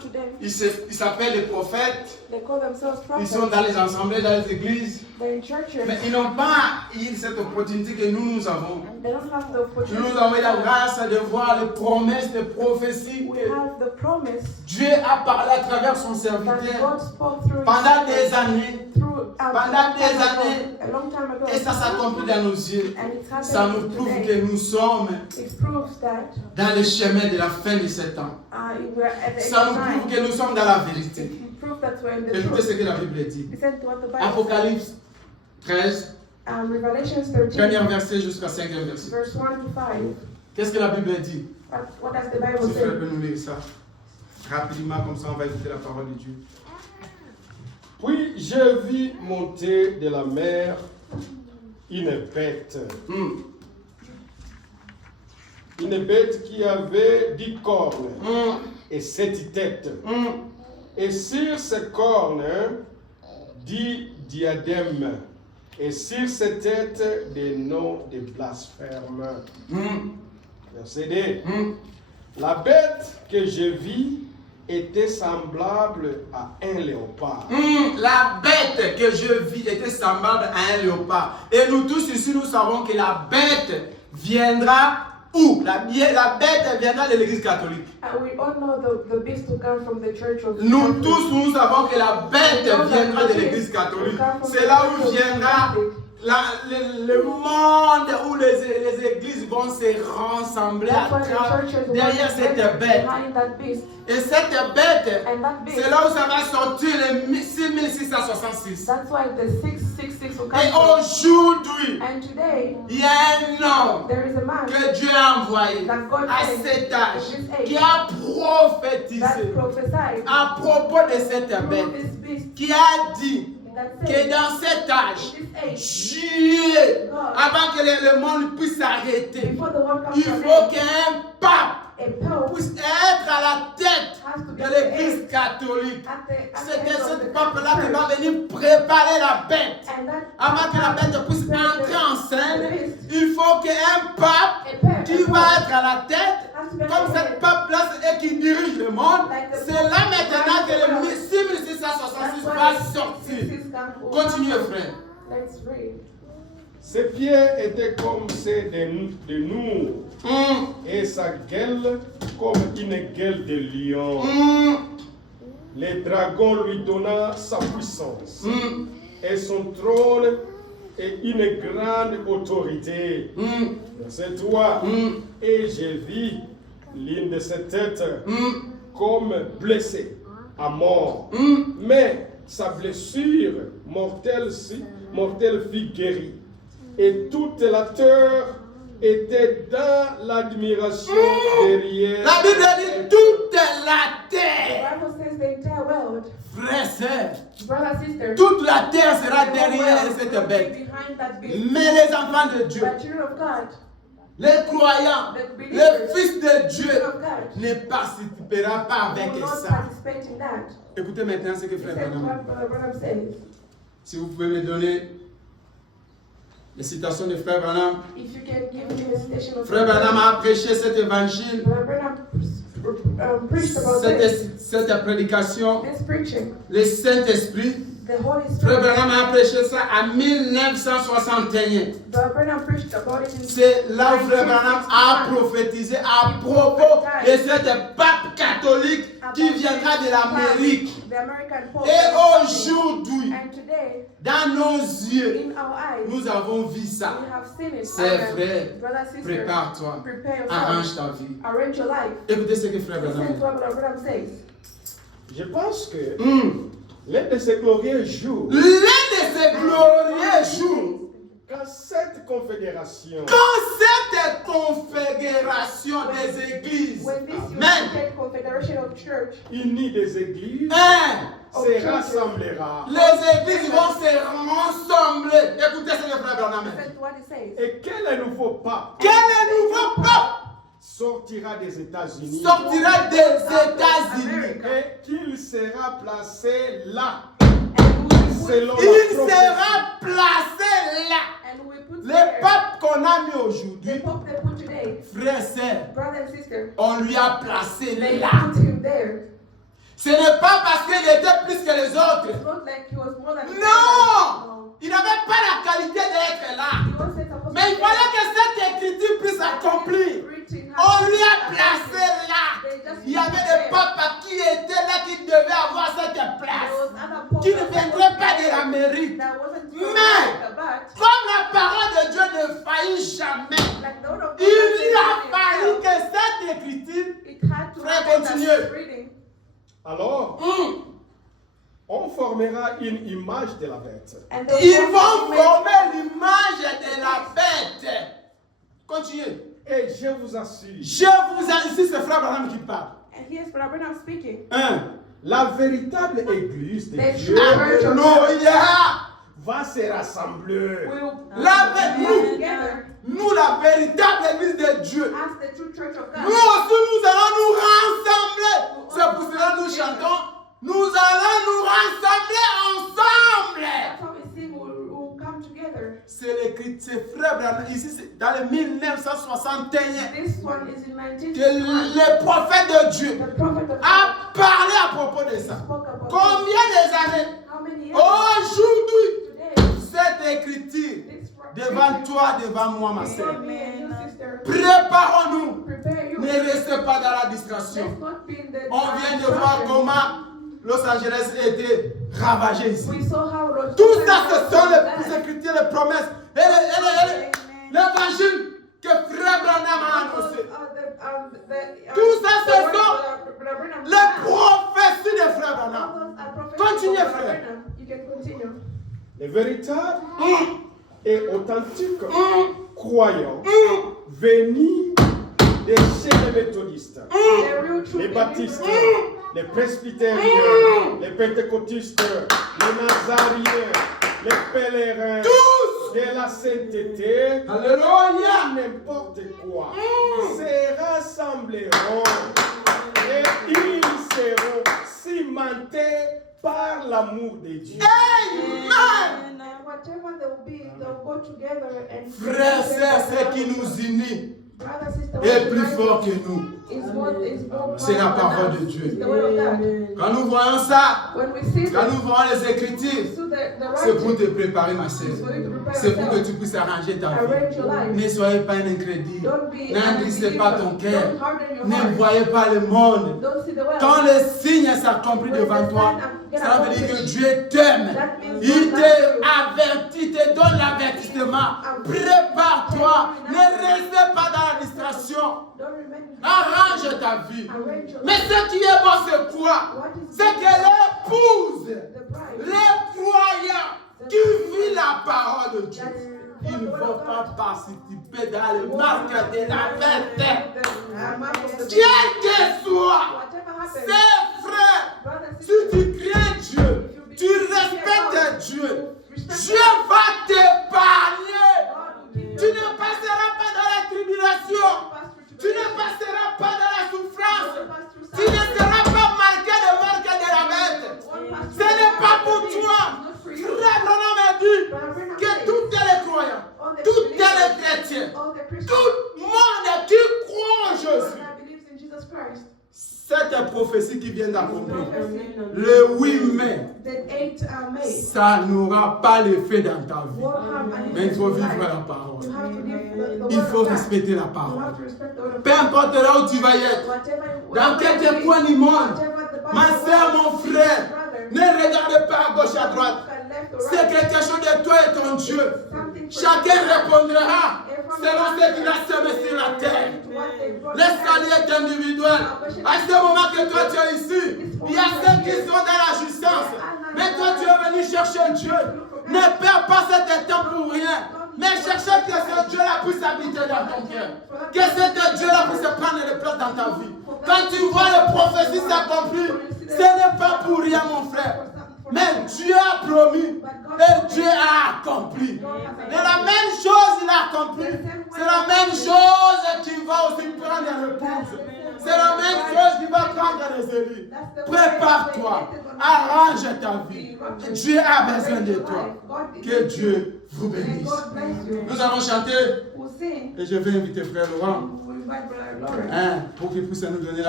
today. Ils s'appellent les prophètes. They call themselves Ils prophets. sont dans les assemblées, dans les églises. They're in churches. Mais ils n'ont pas eu cette opportunité que nous avons. They don't have the opportunity. Nous avons eu la grâce de voir les promesses, les prophéties. We have the promise Dieu a parlé à travers son that serviteur God spoke through pendant his des années. Pendant des années. a long time ago. Et ça s'accomplit dans nos yeux. And it's Ça nous happening prouve today. que nous sommes It proves that dans le chemin de la fin de ce temps. we're at the Ça end nous of prouve time. que nous sommes dans la vérité. It proves that we're in the Écoutez truth. ce que la Bible dit. Listen to what the Bible says. Apocalypse 13, Revelations premier 13, verset jusqu'à 5e verset. verse 1 to 5. Qu'est-ce que la Bible dit? What does the Bible Si frère say? peut nous lire ça rapidement, comme ça on va écouter la parole de Dieu. Puis je vis monter de la mer une bête. Une bête qui avait 10 cornes et 7 têtes. Et sur ces cornes, 10 diadèmes. Et sur ces têtes, des noms de blasphèmes. Verset 2. La bête que je vis était semblable à un léopard. La bête que je vis était semblable à un léopard. Et nous tous ici, nous savons que la bête viendra où? La bête viendra de l'église catholique. We all know the beast will come from the church of Nous tous, nous savons que la bête viendra de l'église catholique. C'est là où viendra le monde où les églises vont se rassembler derrière cette bête. Et cette bête, c'est là où ça va sortir le 6666. That's why the 666 will come Et from. aujourd'hui, And today, il y a un homme there is a man que Dieu a envoyé à cet âge qui a prophétisé that prophesied à propos de cette through bête, this beast qui a dit that que said, dans cet âge, in this age, Dieu, avant que le monde puisse s'arrêter, before the world comes il to an faut end, qu'un pape a pope puisse être à la tête has to be de l'église catholique. at the C'est end que of ce the pape-là qui va church. venir préparer la bête. And that Avant que la bête puisse entrer en scène, the beast il faut qu'un pape qui va être à la tête, comme cette pape-là et qui dirige le monde, c'est là maintenant que le 6666 va sortir. Continuez, frère. Let's read. Ses pieds étaient comme ceux de nous, et sa gueule comme une gueule de lion. Le dragon lui donna sa puissance, et son trône et une grande autorité. Verset 3. Et j'ai vu l'une de ses têtes comme blessée à mort, mais sa blessure mortelle fut guérie. Et toute la terre était dans l'admiration derrière. La Bible dit toute la The terre. Bible says the entire world, Frère, sœur, brother, sister, toute la terre sera the derrière world cette will be bête. behind that beast. Mais les enfants de Dieu, But children of God, les croyants, les fils de Dieu children of God, ne participera pas avec will not ça. participate in that. Écoutez maintenant ce que frère Listen to Branham. what Brother Branham says. Si vous pouvez me donner les citations de frère Branham. If you can give me the citation of Frère Branham a prêché cet évangile, Brother Branham preached about this. cette prédication, This preaching, le Saint-Esprit. the Holy Frère Spirit. Branham a prêché ça en 1961. Brother Branham preached about it in C'est là où Frère Branham a 1961. prophétisé à propos de cette pape catholique qui viendra de l'Amérique. The American Pope. Et aujourd'hui, And today, dans nos yeux, in our eyes, nous avons vu ça. we have seen it. C'est Amen. vrai. Brother, sister, Prépare-toi. prepare yourself. Arrange ta vie. Arrange your life. Écoutez ce que Frère Branham Listen to dit. what Brother Branham says. Je pense que l'un de ces glorieux jours, L'un de ces glorieux jours, quand cette confédération quand cette confédération des églises, When this Amen, United Confederation of Church unie des églises un, se rassemblera, les églises vont se rassembler. Écoutez ce que Frère Branham dit. listen to what he says. et quel nouveau pape Quel nouveau pape sortira des États-Unis sortira des États-Unis? et qu'il sera placé là, And we will selon put, la Il prophétie. sera placé là. and we put Le there, pape qu'on a mis the aujourd'hui, Pope they put today, frère, sœur, brother and sister, on lui a placé they là. put him there. Ce n'est pas parce qu'il était plus que les autres. It's not like he was more than the Non! others. Il n'avait pas la qualité d'être là. He wasn't supposed Mais il to fallait que cette écriture puisse s'accomplir. On lui a placé là. Il y avait des papas qui étaient là, qui devaient avoir cette place. Qui ne viendraient pas de la mérite. Mais, comme la parole de Dieu ne faillit jamais, il a fallu que cette écriture. Frère, continuez. Alors, on formera une image de la bête. Ils vont former l'image de la bête. Continuez. Et je vous assure, Je vous ai ici, c'est Frère Branham qui parle. And here's Brother Branham speaking. la véritable église de The Dieu true church of Alléluia. va se rassembler. will Nous, together nous, la véritable église de Dieu. as the true church of Nous God. aussi, nous allons nous rassembler. C'est pour cela que nous chantons. Nous allons nous rassembler ensemble. That's how we sing. We'll come together. C'est l'écrit, c'est Frère Branham. Ici, c'est dans le 1961. This one is in Que 1961. le prophète de Dieu The prophet of God a parlé à propos de ça. spoke about Combien des années? how many years Aujourd'hui, today cette écriture this devant toi, devant moi, ma sœur. me and you, sister, Préparons-nous. prepare you. Ne restez pas dans la distraction. Let's not be in the On vient de voir comment Los Angeles était ravagé ici. we saw how Los Tout ça, Angeles ce sont les was écritures, les promesses. Et l'évangile que Frère Branham a annoncé. Tout ça, ce sont les prophéties de Frère Branham. Continuez, frère. You can continue. Les véritables et authentiques croyants venus des chez les méthodistes, The real truth les in baptistes, Israel. les presbytériens, les pentecôtistes, les nazariens, les pèlerins Tous. de la sainteté, Alléluia. n'importe quoi, se rassembleront et ils seront cimentés par l'amour de Dieu. Amen. And whatever they will be, they'll go together and Frères, sœurs, ce qui nous unit brother, sister, est plus fort que nous. is more C'est la powerful parole than de us. Dieu. It's the word of God. Quand nous voyons ça, When we see quand this, nous voyons les écritures, so the c'est pour writing te préparer, ma sœur. is for you to prepare C'est pour que yourself. tu puisses arranger ta Arrange your vie. life. Ne soyez pas un incrédule. Don't be N'endurcissez pas ton cœur. Don't harden your Ne heart. voyez pas le monde. Don't see the world. Quand le signe s'accomplit devant toi, ça veut dire que Dieu t'aime. Il t'avertit, te donne l'avertissement. Prépare-toi. Ne restez pas dans la distraction. Don't remain. Arrange ta vie. Arrange your Mais life. ce qui est bon, c'est quoi? What is C'est que l'épouse, the bride? les croyants qui vivent la parole de Dieu, ils ne vont pas participer dans le marque de la bête. Quel que soit, c'est frère, si tu crains Dieu, tu respectes Dieu, Dieu va t'épargner. Tu ne passeras pas dans la tribulation. Tu ne passeras pas dans la souffrance. Tu ne seras pas marqué de marque de la bête. Ce n'est pas pour toi. Frère Branham a dit que tous les croyants, tous les chrétiens, tout le monde qui croit en Jésus, cette prophétie qui vient d'accomplir, le 8 mai, ça n'aura pas l'effet dans ta vie. Mais il faut vivre la parole. Il faut respecter la parole. Peu importe là où tu vas être, dans quel coin du monde, ma soeur, mon frère, ne regarde pas à gauche, à droite. C'est quelque chose de toi et ton Dieu. Chacun répondra selon ce qu'il a semé sur la terre. L'escalier est individuel. À ce moment que toi tu es ici, il y a ceux qui sont dans la jouissance. Mais toi tu es venu chercher Dieu. Ne perds pas cet temps pour rien. Mais cherchez que ce Dieu-là puisse habiter dans ton cœur. Que ce Dieu-là puisse prendre de place dans ta vie. Quand tu vois les prophéties s'accomplir, ce n'est pas pour rien, mon frère. Mais Dieu a promis et Dieu a accompli. Et la même chose il a accompli. C'est la même chose qui va aussi prendre l'épouse. C'est la même chose qui va prendre les élus. Prépare-toi. Arrange ta vie. Dieu a besoin de toi. Que Dieu vous bénisse. Nous allons chanter. Et je vais inviter Frère Laurent pour qu'il puisse nous donner la